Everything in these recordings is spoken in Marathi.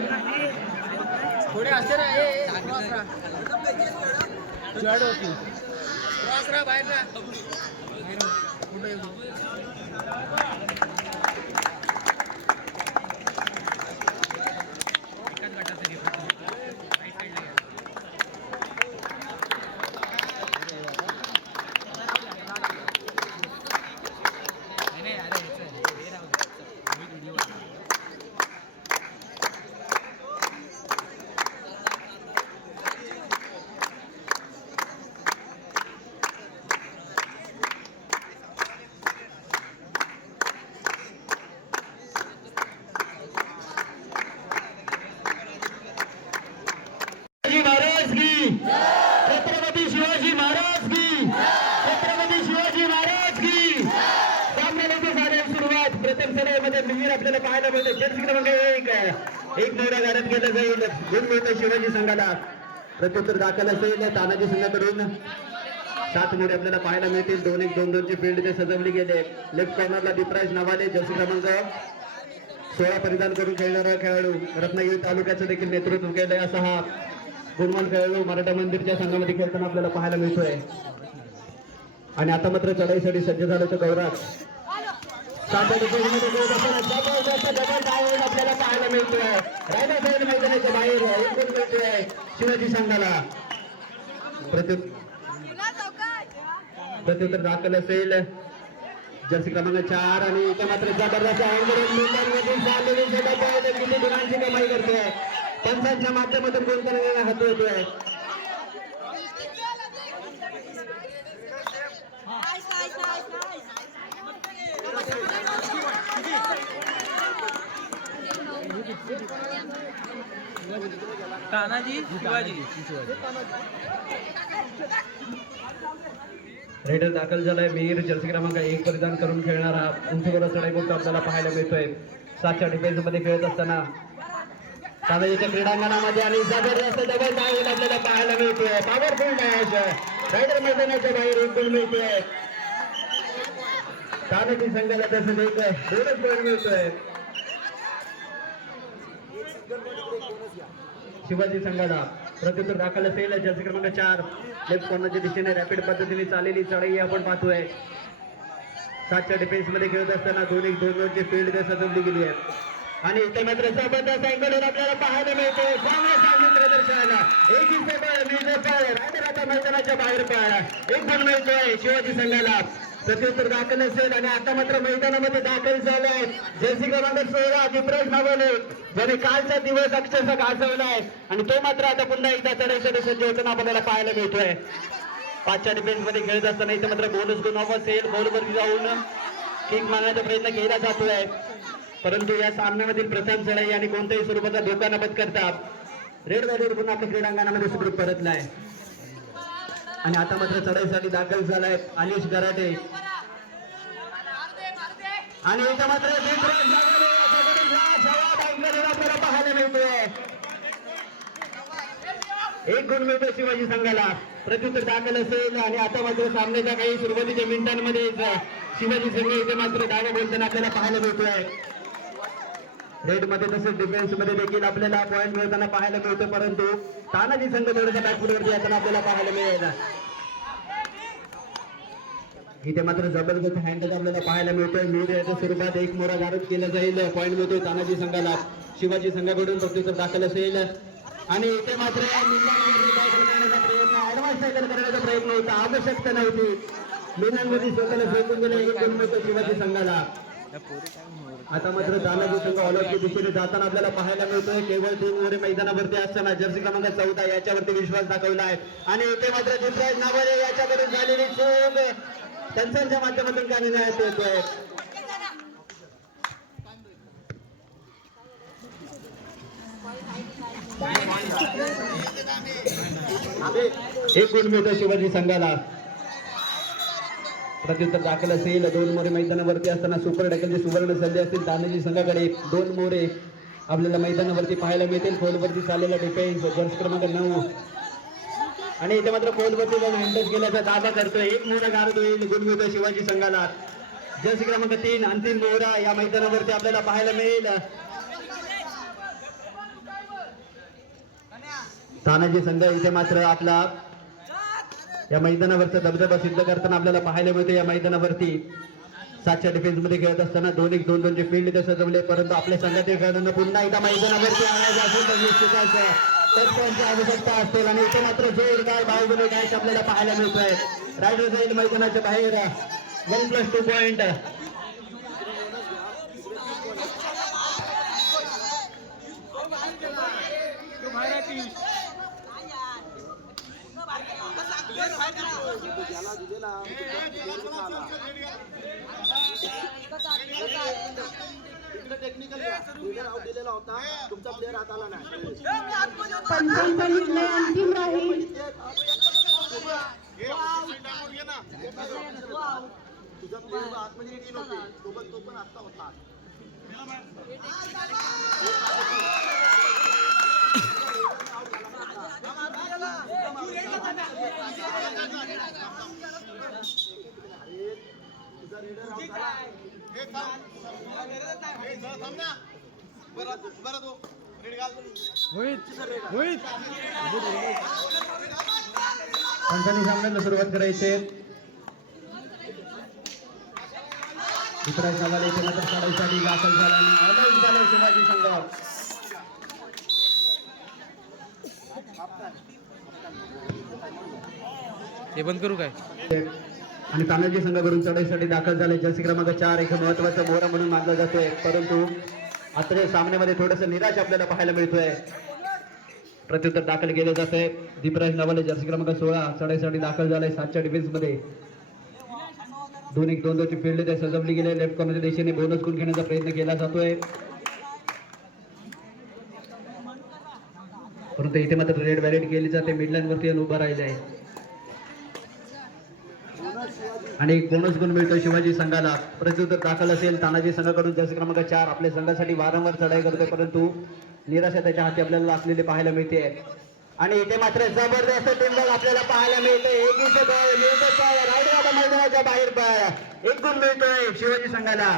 थोडे असते ना ए क्रॉस बाहेर राहा. कुठं येऊ? शिवाजी महाराज की छत्रपती शिवाजी महाराज की छत्रपती शिवाजी महाराज की सामन्याला इथे झाली सुरुवात प्रथम सराईमध्ये आपल्याला पाहायला मिळते जर्सी क्रमांक एक एक नवरा गाड्यात केलं जाईल. दोन मिळतो शिवाजी संघाला. प्रत्युत्तर दाखल असेल तानाजी संघाकडून सात मोडे आपल्याला पाहायला मिळतील. दोन एक दोन दोनची फील्ड ते सजवली गेले. लेफ्ट कॉर्नरला दीपराज नावाले जर्सी क्रमांक सोळा परिधान करून खेळणारा खेळाडू. रत्नागिरी तालुक्याचं देखील नेतृत्व केलंय असा हा गुणवान खेळाडू मराठा मंदिरच्या संघामध्ये खेळताना आपल्याला पाहायला मिळतोय. आणि आता मात्र चढाईसाठी सज्ज झाल्याचं गौरव आपल्याला पाहायला मिळतोय मैदानाच्या बाहेर मिळतोय शिवाजी संघाला. प्रत्युत्तर दाखल असेल. जर्सी क्रमांक चार आणि इथे मात्र जबरदस्त किती गुणांची कमाई करतोय. पंचांच्या माध्यमातून गोल हात होतोय तानाजी शिवाजी. रेडर दाखल झालाय. मीर जर्सी क्रमांक एक परिधान करून खेळणारा उंचीवर चढाई बोलतो आपल्याला पाहायला मिळतोय. सातच्या डिफेन्समध्ये खेळत असताना तानाजीच्या क्रीडांगणामध्ये आणि जबरदस्त डबल डाऊन आपल्याला पाहायला मिळतोय. पॉवरफुल मॅच रायडर मैदानाच्या बाहेर एक गोल मिळतोय. तानाजी संघाला तसं एक दोनच गोल मिळतोय. शिवाजी संघाला प्रत्युत्तर दाखल असेल जर्सी क्रमांक चार. लेफ्ट कॉर्नरच्या दिशेने रॅपिड पद्धतीने चाललेली चढाई आपण पाहतोय. सातच्या डिफेन्समध्ये खेळत असताना दोन एक दोन दोनची फील्ड सजवली गेली आहे. आणि इथे मात्र जबरदस्त अँगलवर आपल्याला पाहायला मिळते. चांगलं सांगून प्रदर्शन एक बळ मिळतो रायडर मैदानाच्या बाहेर पळ एक पण मिळतोय शिवाजी संघाला. प्रत्युत्तर दाखल असेल आणि आता मात्र मैदानामध्ये दाखल झालाय. जर्सी क्रमांक सोळा विप्रेश नावाने ज्याने कालचा दिवस अक्षरशः गाजवलाय आणि तो मात्र आता पुन्हा एकदा चढाईसाठी सज्ज होताना आपल्याला पाहायला मिळतोय. पाचच्या डिफेन्समध्ये खेळत असताना इथे मात्र बोनस गुण ऑफ असेल बॉलवरती जाऊन किक मारण्याचा प्रयत्न केला जातोय. परंतु या सामन्यामधील प्रथम चढाई आणि कोणत्याही स्वरूपाचा धोका न पत्करता रेड बॉलवर पुन्हा आपल्या क्रीडांगणामध्ये सुरू परतलाय. आणि आता मात्र चढाईसाठी दाखल झालाय अनिश गराटे. आणि इथं मात्र पाहायला मिळतोय. एक गुण मिळतो शिवाजी संघाला. प्रत्युत्तर दाखल असेल आणि आता मात्र सामन्याच्या काही सुरुवातीच्या मिनिटांमध्ये शिवाजी संघ इथे मात्र डाव्या बोलताना आपल्याला पाहायला मिळतोय. रेडमध्ये तसेच डिफेन्समध्ये देखील आपल्याला पॉईंट मिळताना पाहायला मिळतो परंतु तानाजी संघ थोडंसं बॅकफुटवरती येताना आपल्याला पाहायला मिळेल. इथे मात्र जबरदस्त हँडल आपल्याला पाहायला मिळतोय. मिळतो याच्या स्वरूपात एक मोरा गारद केला जाईल. पॉईंट मिळतोय तानाजी संघाला. शिवाजी संघाकडून प्रत्युत्तर दाखल असेल. आणि इथे मात्र करण्याचा प्रयत्न ऍडव्हान्स टॅकल करण्याचा प्रयत्न होता. आवश्यकता नव्हती. मिलांवरती स्वतःला फेकून गेले एक गुण मिळतो शिवाजी संघाला. आता मात्र तानाजी ऑलआउटच्या दिशेने जाताना आपल्याला पाहायला मिळतोय. केवळ दोन ओव्हर मैदानावरती असताना जर्सी क्रमांक चौदा याच्यावरती विश्वास दाखवला आहे. आणि इथे मात्र दुसऱ्या नावाने याच्याकडून झालेली चूक. त्यांच्या माध्यमातून काय निर्णय येतोय. एक गुण मिळतो शिवाजी संघाला. प्रत्युत्तर दाखल असेल. दोन मोरे मैदानावरती असताना सुपर डॅकलचे सुवर्ण संधी असतील. तानाजी संघाकडे दोन मोरे आपल्याला मैदानावरती पाहायला मिळतील. खोलवरती चाललेला डिफेन्स जर्स क्रमांक नऊ. आणि इथे मात्र खोलवरती जाऊन हँडल केल्याचा दावा करतोय. एक मोहरा गारद होईल गुण शिवाजी संघाला. जर्सी क्रमांक तीन अंतिम मोहरा या मैदानावरती आपल्याला पाहायला मिळेल. तानाजी संघ इथे मात्र आपला या मैदानावरचा दबदबा सिद्ध करताना आपल्याला पाहायला मिळते या मैदानावरती. सातच्या डिफेन्समध्ये खेळत असताना दोन एक दोन दोनचे फील्ड इथे सजवले परंतु आपल्या संघातील खेळाडूंना पुन्हा एकदा मैदानावरती आणायचं असेल तर निश्चितच आवश्यकता असेल आणि इथे मात्र जोरदार बाहुबली मॅच आपल्याला पाहायला मिळतोय. रायडर जाईल मैदानाच्या बाहेर. वन प्लस टू पॉईंट ना तिकडे टेक्निकल डीलर आउट दिलेला होता तुमचा प्लेअर आत आला नाही पंचांकडून अंतिम राहील तुझा प्लेअर आतमध्ये येईल होते तो पण तो पण आत्ता होता पंचांनी सामन्याला सुरुवात करायचे. दुसऱ्या सवाल इथे मात्र साडेसाठी दाखल झाला आणि आउट झाला शिवाजी संघ. हे बंद करू काय? आणि तानाजी करून चढाईसाठी दाखल झाले. जर्सी क्रमांक चार एक महत्त्वाचा मोहरा म्हणून मानला जातोय. परंतु आता सामन्यामध्ये थोडस निराश आपल्याला पाहायला मिळतोय. प्रत्युत्तर दाखल केलं जात आहे दीपराज नवाले जर्सी क्रमांक सोळा चढाईसाठी दाखल झालाय सातच्या डिफेन्समध्ये दोन एक दोन दोनची फील्ड ते सजवली गेले. लेफ्ट कॉर्नरच्या दिशेने बोनस गुण घेण्याचा प्रयत्न केला जातोय. परंतु इथे मात्र रेड व्हॅलेट केली जाते. मिडलाईन वरती येऊन उभा राहिले आहे आणि एक बोनस गुण मिळतो शिवाजी संघाला. प्रत्युत्तर दाखल असेल तानाजी संघाकडून जर्सी क्रमांक चार. आपल्या संघासाठी वारंवार चढाई करतोय परंतु निराशा त्याच्या हाती आपल्याला असलेली पाहायला मिळते. आणि इथे मात्र जबरदस्त टिंबल आपल्याला पाहायला मिळते एक मिळतोय मैदानाच्या बाहेर एक गुण मिळतोय शिवाजी संघाला.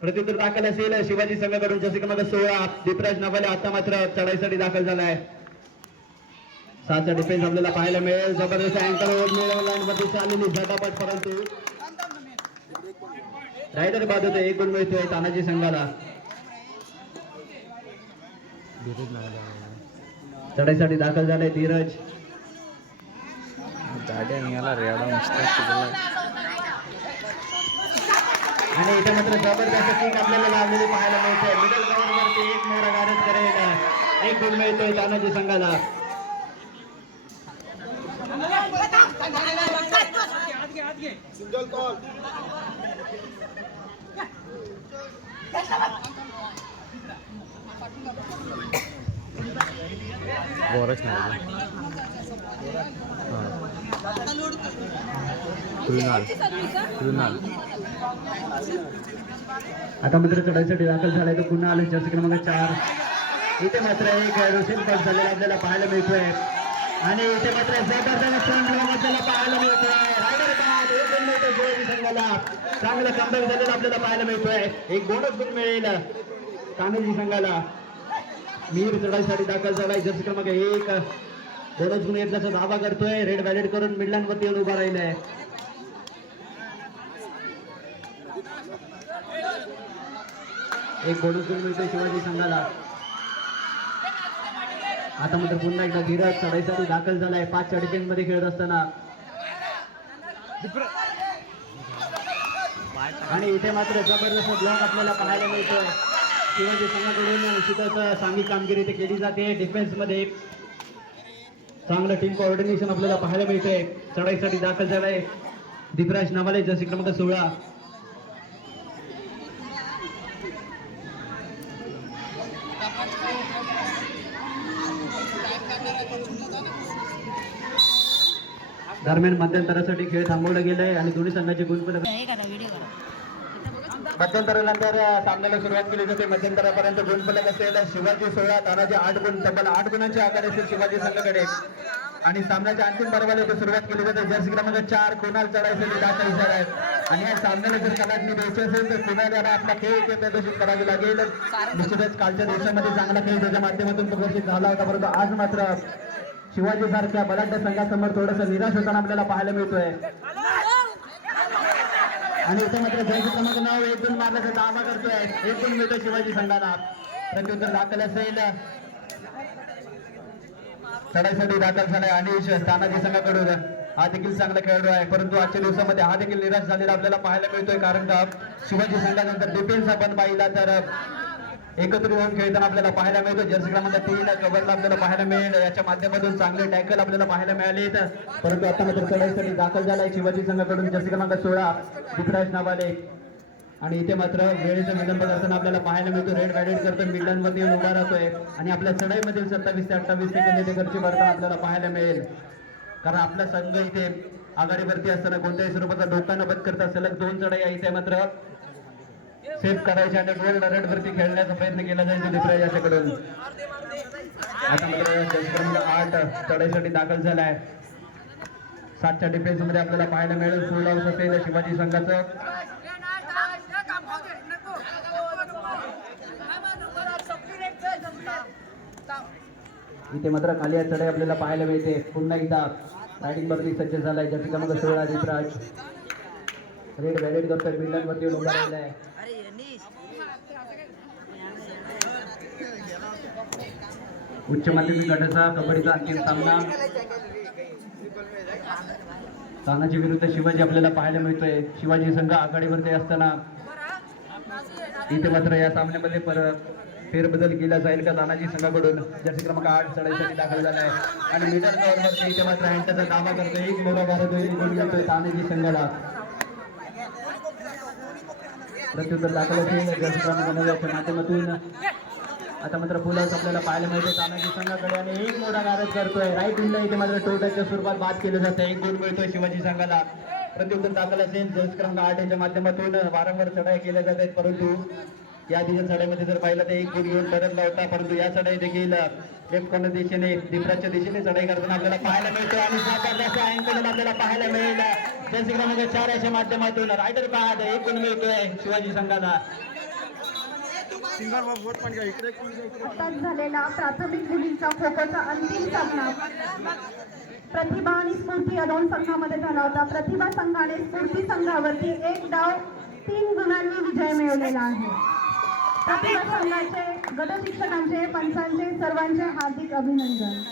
प्रत्युत्तर दाखल असेल शिवाजी संघाकडून जसे क्रमांक सोळा. दीपराज नवाले आता मात्र चढाईसाठी दाखल झालाय. सातचा डिफेन्स आपल्याला पाहायला मिळेल. जबरदस्त अँकर लाईन मध्ये चाललेली झटापट परंतु रायडर बाद होते एक गुण मिळतोय तानाजी संघाला. चढाईसाठी दाखल झालाय धीरज. आणि इथे मात्र जबरदस्त किक आपल्याला लावलेली पाहायला मिळते मिडल ग्राउंड वरती एक मोरा गारज करेल. एक गुण मिळतोय तानाजी संघाला. बोरच नाही कृणाल कृणाल आता मित्र चढाईसाठी दाखल झालाय तर पुन्हा आले जर्सी क्रमांक चार. इथे मात्र एक रोशन कट झालेला आपल्याला पाहायला मिळतोय. आणि इथे मात्र जबरदस्त strong आपल्याला पाहायला मिळतोय. चांगला बाद एक संघाला. चांगलं कमबॅक आपल्याला पाहायला मिळतोय. एक बोनस गुण मिळेल तानाजी संघाला. मीर चढाईसाठी दाखल झालाय. जर्सी क्रमांक एक. बोनस गुण घेतल्याचा दावा करतोय. रेड व्हॅलेट करून मिडलांवरती येऊन उभा राहिलाय. एक बोनस गुण मिळतोय शिवाजी संघाला. आता मात्र पुन्हा एकदा धीरज चढाईसाठी दाखल झालाय. पाचच्या डिफेन्समध्ये खेळत असताना. आणि इथे मात्र जबरदस्त ब्लॉक आपल्याला पाहायला मिळतोय. शिवाजी संघाकडून निश्चितच चांगली कामगिरी इथे केली जाते. डिफेन्समध्ये चांगलं टीम कोऑर्डिनेशन आपल्याला पाहायला मिळतंय. चढाईसाठी दाखल झालाय. दीपराज नवाले जसे क्रमांक सोळा. दरम्यान मध्यंतरासाठी खेळ थांबवला गेलाय आणि दोन्ही संघाचे गुणफलक मध्यंतरानंतर सामन्याला सुरुवात केली जाते. मध्यंतरापर्यंत गुणफलक असेल शिवाजी सोळा तानाजी आठ गुण तब्बल आठ गुणांचे आकार असेल शिवाजी संघाकडे. आणि सामन्याच्या अंतिम पर्वाला इथे सुरुवात केली जाते. जर्सी क्रमांक चार कोणाल चढाईसाठी दाखल झालाय आणि या सामन्याला जर कलाटणी द्यायची असेल तर पुण्याला आपला खेळ इथे प्रदर्शित करावे लागेल. निश्चितच कालच्या दिवसामध्ये चांगला खेळ त्याच्या माध्यमातून प्रदर्शित झाला होता परंतु आज मात्र शिवाजी सारख्या बलाढ्य संघासमोर थोडस निराश होताना आपल्याला पाहायला मिळतोय. आणि इथे मात्र जयची क्रमांक नाव एक दोन मारण्याचा दावा करतोय. एक दोन मिळतोय शिवाजी संघाला. प्रत्युत्तर दाखल असेल. चढाईसाठी दाखल झालाय अनिश तानाजी संघाकडून. हा देखील चांगला खेळाडू आहे. परंतु आजच्या दिवसामध्ये हा देखील निराश झालेला आपल्याला पाहायला मिळतोय. कारण का? शिवाजी संघानंतर डिफेन्स आपण पाहिला तर एकत्र येऊन खेळताना आपल्याला पाहायला मिळतो. जर्सी क्रमांक तीन कबरला आपल्याला पाहायला मिळेल. याच्या माध्यमातून चांगले टॅकल आपल्याला पाहायला मिळाले परंतु आता मात्र चढाईसाठी दाखल झालाय शिवाजी संघाकडून जर्सी क्रमांक सोळा दुखराज नावाले. आणि इथे मात्र वेळेचं विलंब करताना आपल्याला पाहायला मिळतो. रेड वॅडेड करतो मिडलांवरती येऊन उभा राहतोय. आणि आपल्या चढाईमधील सत्तावीस ते अठ्ठावीस सेकंद इथे घरची भरताना आपल्याला पाहायला मिळेल. कारण आपला संघ इथे आघाडीवरती असताना कोणत्याही स्वरूपाचा धोका न करता सलग दोन चढाई इथे मात्र सेफ करायच्या आणि रोल रेड वरती खेळण्याचा प्रयत्न केला जाईल दुसऱ्या याच्याकडून. आता मात्र आठ चढाईसाठी दाखल झालाय. सातच्या डिफेन्समध्ये आपल्याला पाहायला मिळेल फुल हाऊस असेल शिवाजी संघाचं. इथे मात्र खाली आहे चढाई आपल्याला पाहायला मिळते. पुन्हा एकदा रायडिंग वरती सज्ज झालाय. ज्या ठिकाणी सोळा दीपराज. रेड व्हॅलेट करतोय बिल्डांवरती वरती उभा राहिलाय. उच्च माध्यमिक गटाचा कबड्डीचा अंतिम सामना. तानाजी विरुद्ध शिवाजी आपल्याला पाहायला मिळतोय. शिवाजी संघ आघाडीवरती असताना इथे मात्र या सामन्यामध्ये परत फेरबदल केला जाईल का तानाजी संघाकडून? जर्सी क्रमांक आठ चढाईसाठी दाखल झालाय आणि मिडल कव्हरवरती इथे मात्र हँडचा दावा करतोय एक मोठा भारत होईल गोल तानाजी संघाला. प्रत्युत्तर दाखल होते. जर्सी क्रमांक नव्याच्या माध्यमातून आता मात्र फुलास आपल्याला पाहायला मिळते तानाजी संघाकडे आणि एक मोठा नाराज करतोय. राईट इंडा इथे मात्र टोटाच्या स्वरूपात बाद केलं जातं. एक गोल मिळतोय शिवाजी संघाला. प्रत्युत्तर दाखल असेल जस क्रमांक आठ याच्या माध्यमातून वारंवार चढाई केल्या जात. आहेत परंतु या दिवस चढाईमध्ये जर पाहिलं तर एक गोल घेऊन बदलला होता. परंतु या चढाई देखील लेफ्ट कॉर्नर दिशेने दिपराच्या दिशेने चढाई करताना आपल्याला पाहायला मिळतो आणि साकारण्याचा अँकल आपल्याला पाहायला मिळेल. जस क्रमांक चार याच्या माध्यमातून रायडर पाहत एक गुण मिळतोय शिवाजी संघाला. आताच झालेला प्राथमिक मुलींचा खोखोचा अंतिम सामना. प्रतिभा आणि स्फूर्ती या दोन संघामध्ये झाला होता. प्रतिभा संघाने स्फूर्ती संघावरती एक डाव तीन गुणांनी विजय मिळवलेला आहे. प्रतिभा संघाचे गटशिक्षकांचे पंचांचे सर्वांचे हार्दिक अभिनंदन.